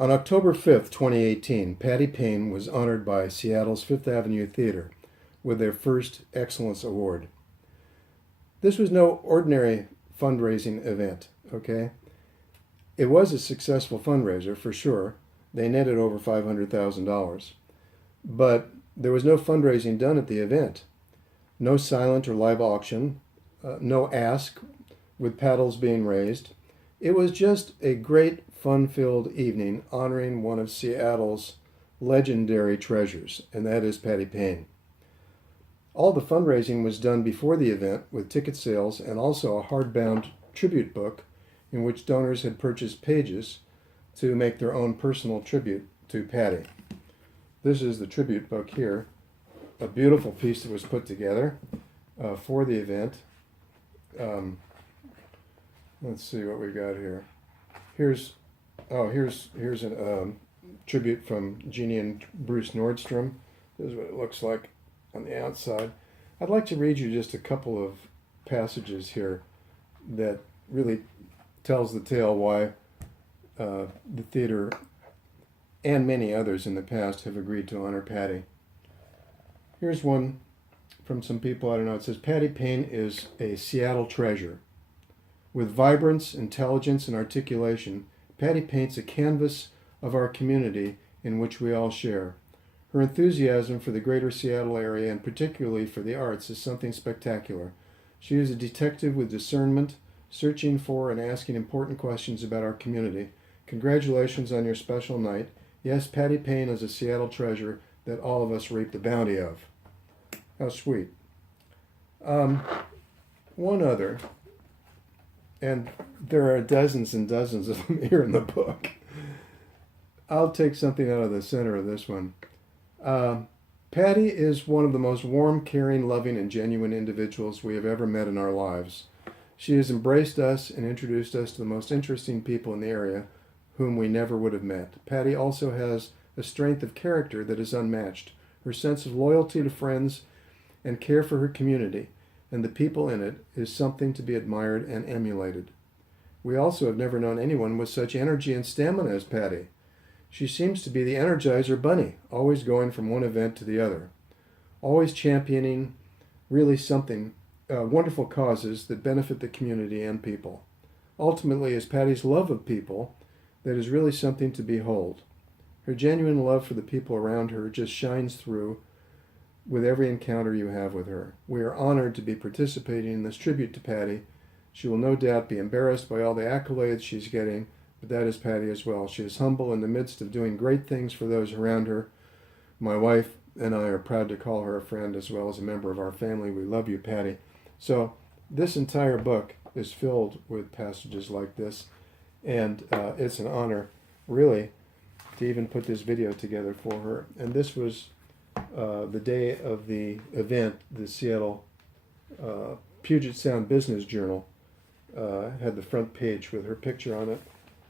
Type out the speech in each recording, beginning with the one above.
On October 5th, 2018, Patti Payne was honored by Seattle's Fifth Avenue Theater with their first Excellence Award. This was no ordinary fundraising event, okay? It was a successful fundraiser, for sure. They netted over $500,000. But there was no fundraising done at the event. No silent or live auction, no ask with paddles being raised. It was just a great, fun-filled evening honoring one of Seattle's legendary treasures, and that is Patti Payne. All the fundraising was done before the event with ticket sales and also a hardbound tribute book in which donors had purchased pages to make their own personal tribute to Patti. This is the tribute book here, a beautiful piece that was put together for the event. Let's see what we got here. Here's a tribute from Jeannie and Bruce Nordstrom. This is what it looks like on the outside. I'd like to read you just a couple of passages here that really tells the tale why the theater and many others in the past have agreed to honor Patti. Here's one from some people, I don't know. It says, Patti Payne is a Seattle treasure. With vibrance, intelligence, and articulation, Patti paints a canvas of our community in which we all share. Her enthusiasm for the greater Seattle area, and particularly for the arts, is something spectacular. She is a detective with discernment, searching for and asking important questions about our community. Congratulations on your special night. Yes, Patti Payne is a Seattle treasure that all of us reap the bounty of. How sweet. One other, and there are dozens and dozens of them here in the book. I'll take something out of the center of this one. Patti is one of the most warm, caring, loving, and genuine individuals we have ever met in our lives. She has embraced us and introduced us to the most interesting people in the area whom we never would have met. Patti also has a strength of character that is unmatched. Her sense of loyalty to friends and care for her community and the people in it is something to be admired and emulated. We also have never known anyone with such energy and stamina as Patti. She seems to be the Energizer Bunny, always going from one event to the other, always championing really something, wonderful causes that benefit the community and people. Ultimately, it's Patti's love of people that is really something to behold. Her genuine love for the people around her just shines through with every encounter you have with her. We are honored to be participating in this tribute to Patti. She will no doubt be embarrassed by all the accolades she's getting, but that is Patti as well. She is humble in the midst of doing great things for those around her. My wife and I are proud to call her a friend as well as a member of our family. We love you, Patti. So this entire book is filled with passages like this, and it's an honor, really, to even put this video together for her. And this was the day of the event. The Seattle Puget Sound Business Journal had the front page with her picture on it,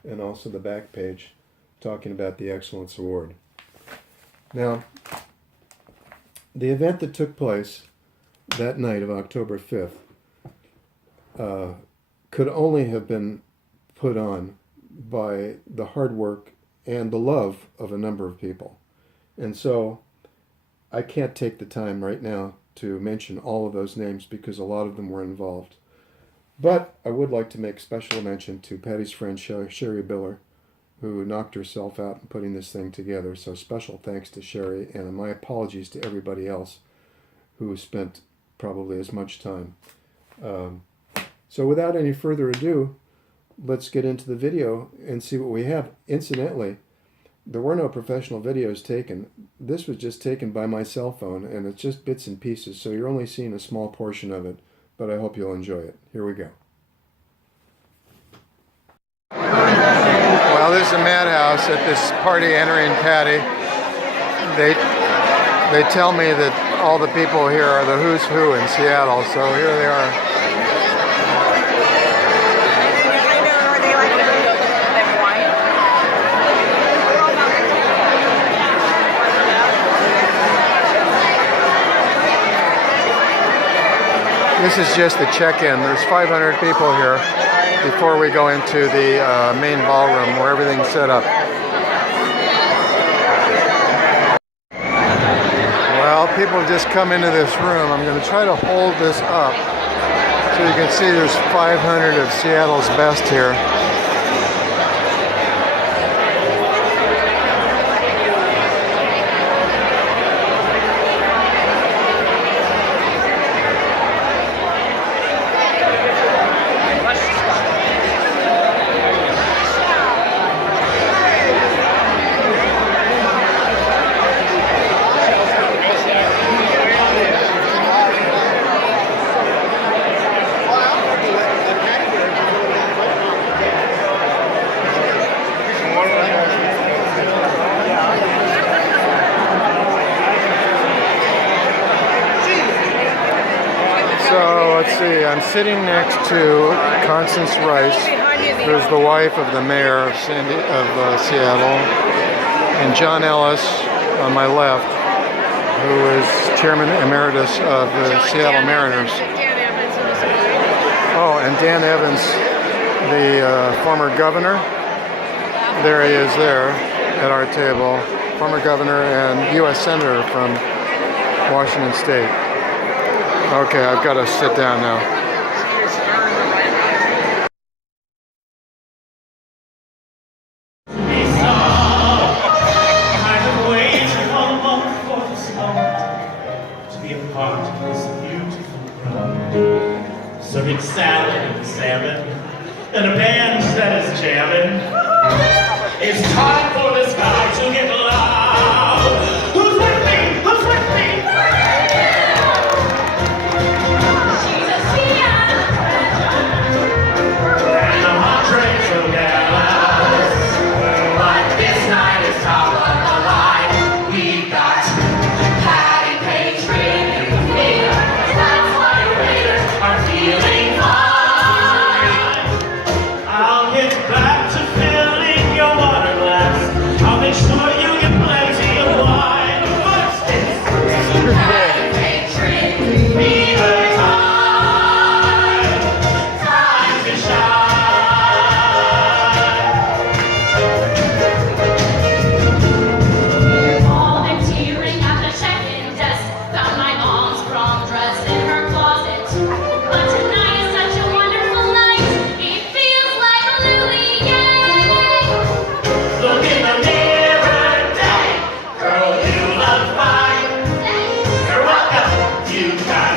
and also the back page talking about the Excellence Award. Now, the event that took place that night of October 5th could only have been put on by the hard work and the love of a number of people. And so I can't take the time right now to mention all of those names because a lot of them were involved. But I would like to make special mention to Patti's friend Sherry Biller, who knocked herself out in putting this thing together. So special thanks to Sherry, and my apologies to everybody else who spent probably as much time. So without any further ado, let's get into the video and see what we have. Incidentally, there were no professional videos taken. This was just taken by my cell phone, and it's just bits and pieces, so you're only seeing a small portion of it, but I hope you'll enjoy it. Here we go. Well, this is a madhouse at this party entering Patti. They tell me that all the people here are the who's who in Seattle, so here they are. This is just the check-in. There's 500 people here before we go into the main ballroom where everything's set up. while people just come into this room. I'm going to try to hold this up so you can see there's 500 of Seattle's best here. Let's see, I'm sitting next to Constance Rice, who's the wife of the mayor of Seattle, and John Ellis on my left, who is chairman emeritus of the Seattle Mariners. Oh, and Dan Evans, the former governor. There he is there at our table, former governor and U.S. Senator from Washington State. Okay, I've got to sit down now. Serving salad and salmon, and a band that is jamming. It's time for this guy to get loud. Who's with me? Who's with me? She's a Seattle treasure, and the hot drinks are gallows. But this night is top of the line. We got Patti Payne tribute here. That's why waiters are feeling fine. I'll get back to filling your water glass. I'll make sure you get plenty of wine. First it's Patti Payne tribute fever time. Time to shine. All I'm tearing at the check-in desk. Found my mom's prom dress in her closet. But tonight is such a wonderful night. It feels like a Louis game. Look in the mirror, Daddy. Girl, you look fine. You're welcome. You got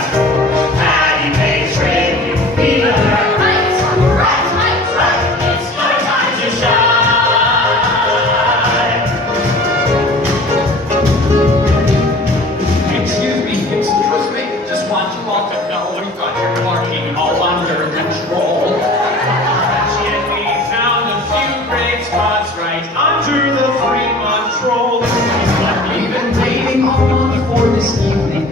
Patti Payne tribute fever. Right, right, right, right. It's your time to shine. Excuse me, just want you all to know we got your parking all under control. She and me found a few great spots right under the free control. We've been waiting all month for this evening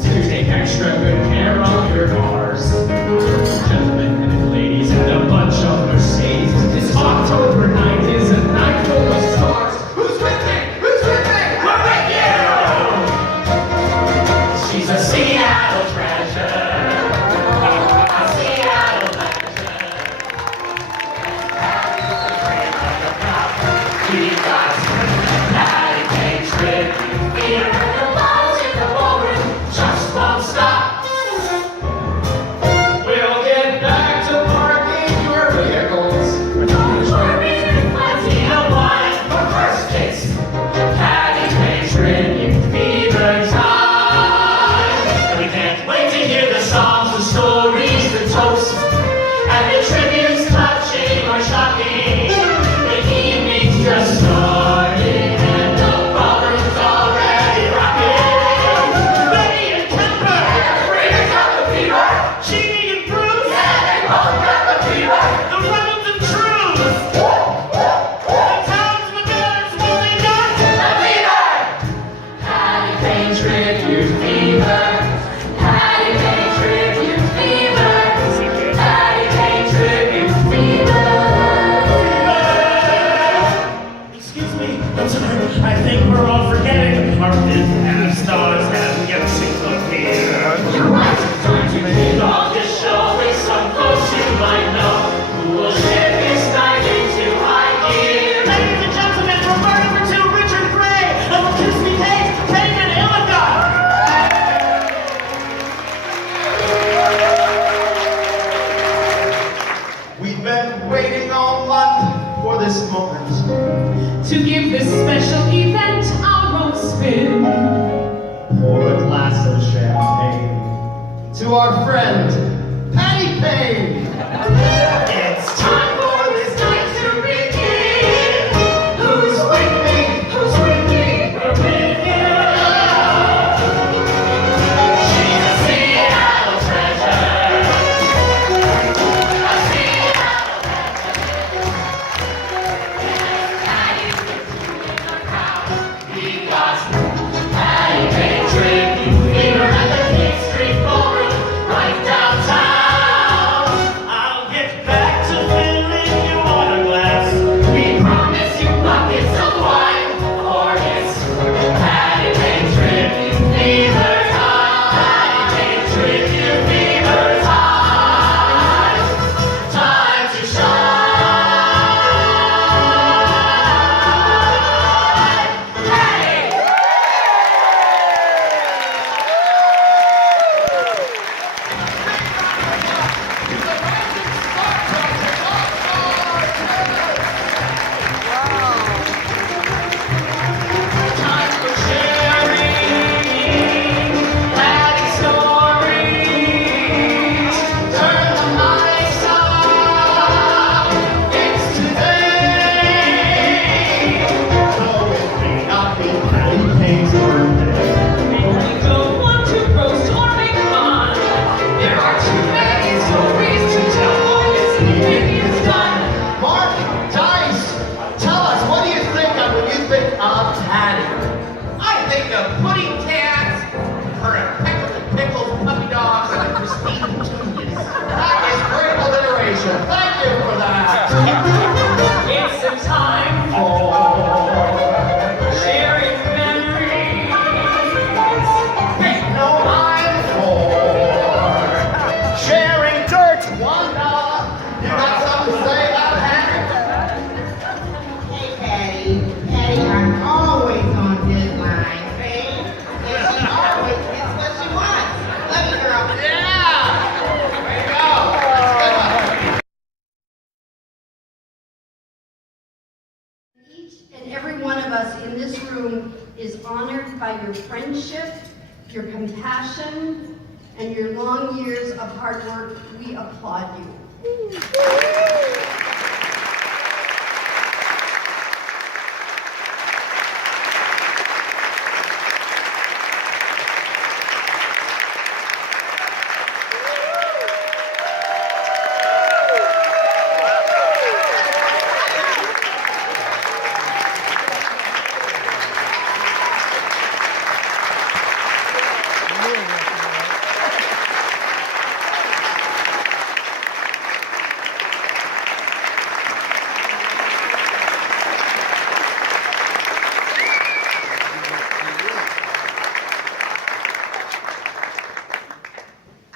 to take extra good care of your cars. Gentlemen and ladies and a bunch of Mercedes. This October night is a night full of stars. Who's with me? Who's with me? We're with you! She's a Seattle treasure. A Seattle legend. We got Patti Payne tribute here. The balls in the ballroom. this moment. To give this special event our own spin. Pour a glass of champagne to our friend, Patti Payne. It's time for this night to begin. Who's with me? Who's with me? We're with you. She's a Seattle treasure. A Seattle treasure. We got Patti Payne drinking fever at the King Street Ballroom right downtown. I'll get back to filling your water glass. We promise you buckets of wine, for it's Patti Payne drinking fever time. Patti Payne drinking fever time. Time to shine. Patti! Time for sharing Patti stories. Turn the lights up. It's today. So it may not be Patti Payne's birthday. We don't want to roast or make fun. There are too many stories to tell for this evening is done. Mark, Dice, tell us, what do you think of when you think of Patti? I think of pudding cats, her impeccable pickles, puppy dogs, and Christine Petunias. That is great alliteration. Thank you for that. It's a time for sharing memories. Make no time for sharing dirt. Wanda, you got something to say about Patti? Hey, Patty. Patty, I'm always on deadline, okay? And she always gets what she wants. Love you, girl. Yeah. There you go. Good one. Each and every one of us in this room is honored by your friendship, your compassion, and your long years of hard work. We applaud you.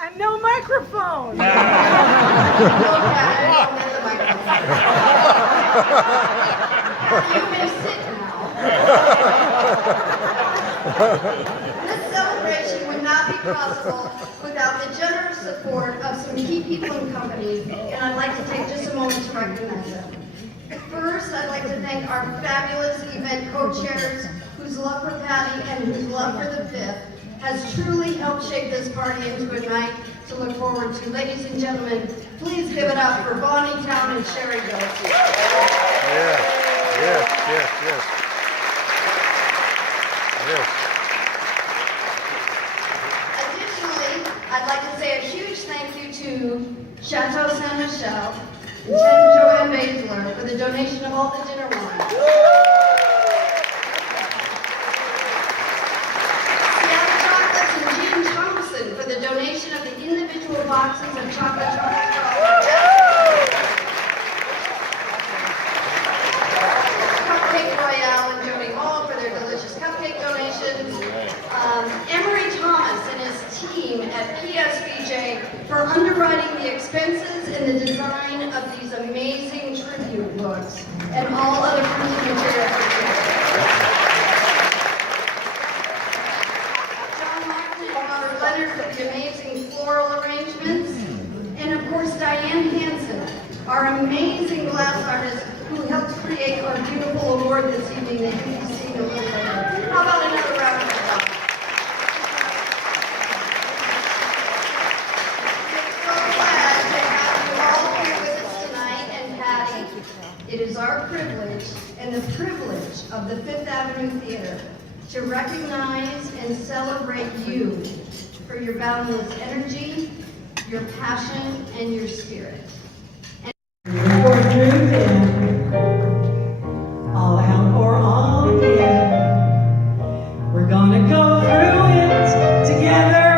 And no microphone. Okay, I'll get the microphone. You may sit now. This celebration would not be possible without the generous support of some key people and companies, and I'd like to take just a moment to recognize them. First, I'd like to thank our fabulous event co-chairs whose love for Patti and whose love for the Fifth has truly helped shape this party into a night to look forward to. Ladies and gentlemen, please give it up for Bonnie Town and Sherry Gilsey. Yes, yes, yes, yes. Yes. Additionally, I'd like to say a huge thank you to Chateau Saint Michel and Joanne Baszler for the donation of all the dinner wine. Seattle Chocolates and Jim Thompson for the donation of the individual boxes of chocolate chocolates for all our guests. Cupcake Royale and Jody Hall for their delicious cupcake donations. Emery Thomas and his team at PSBJ for underwriting the expenses and the design of these amazing tribute books and all other printing materials. John Martin and Robert Leonard for the amazing floral arrangements. And of course, Diane Hansen, our amazing glass artist who helped create privilege and the privilege of the Fifth Avenue Theater to recognize and celebrate you for your boundless energy, your passion, and your spirit. Or through them, all out or all in. We're gonna go through it together.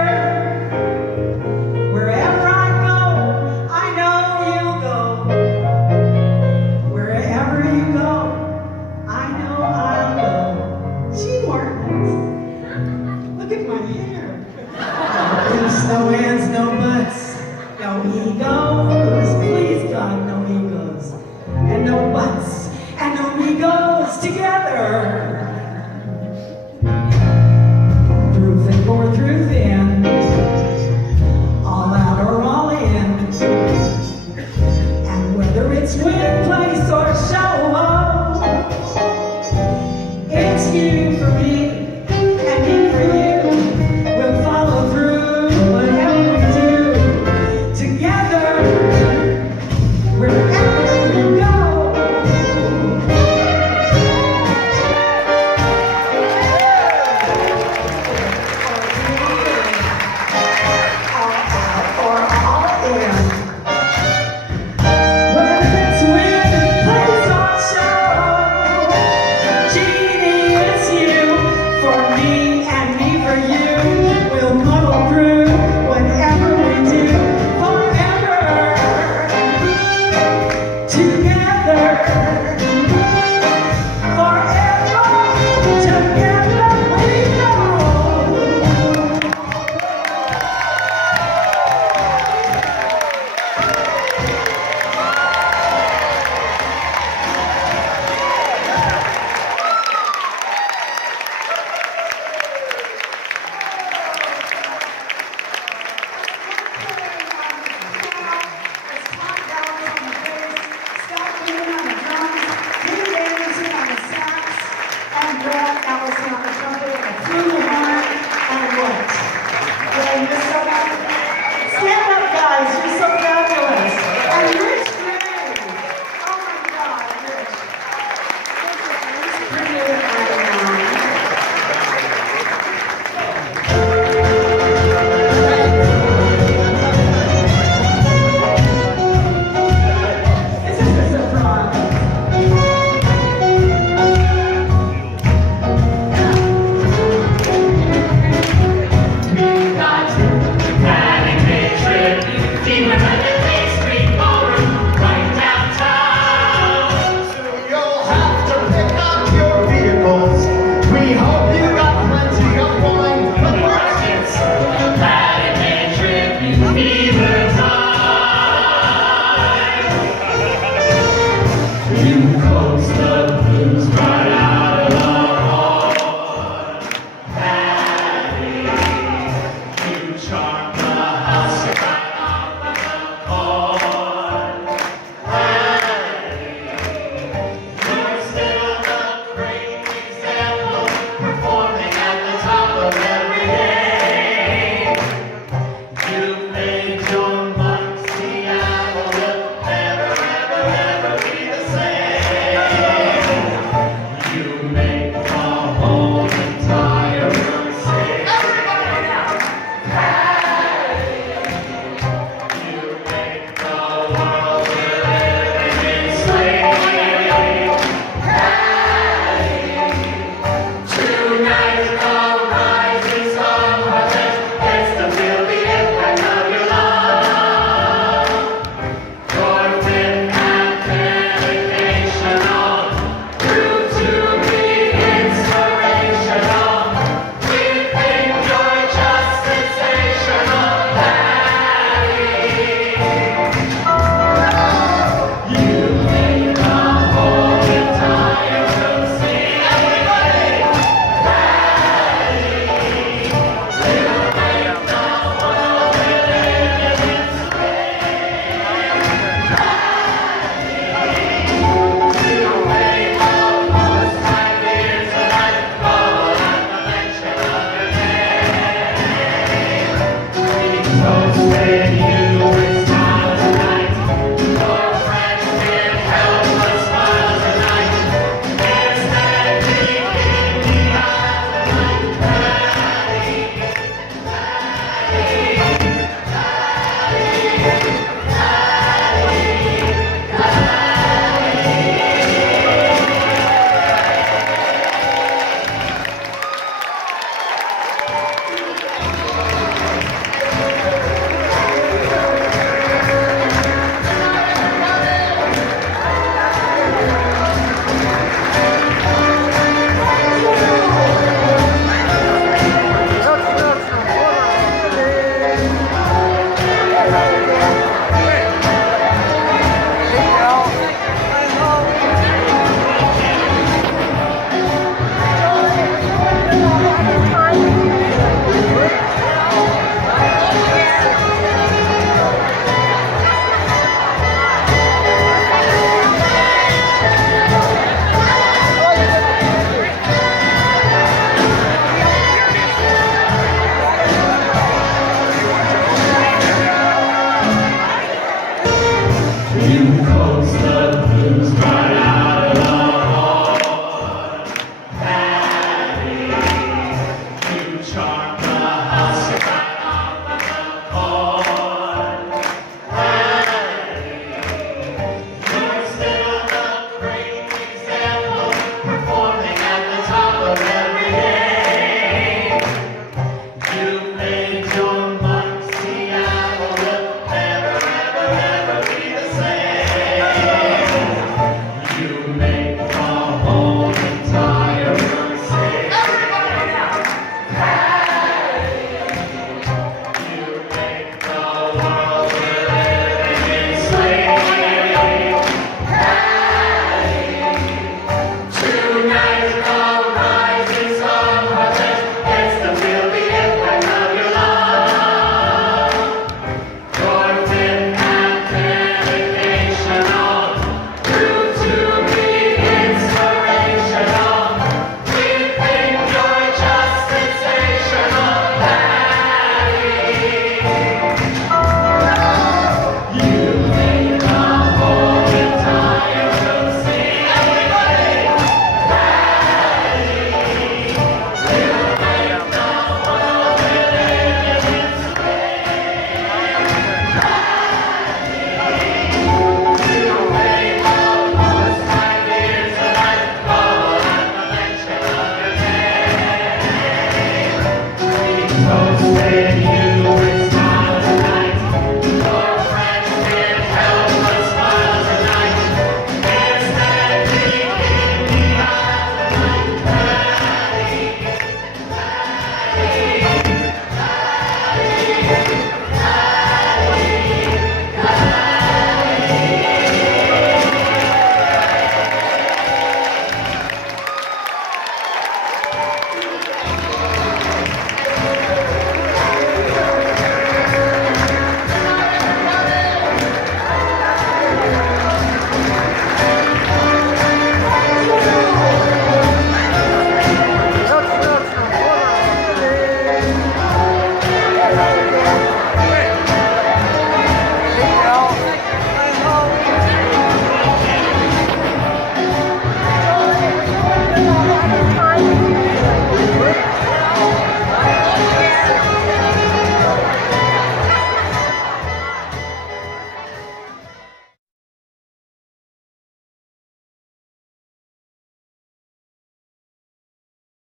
Wherever I go, I know you'll go. Wherever you go, I know I'll go. Teamwork. Look at my hair. No ifs, no ands, no buts. No egos, please God, no egos. And no buts, and no egos together.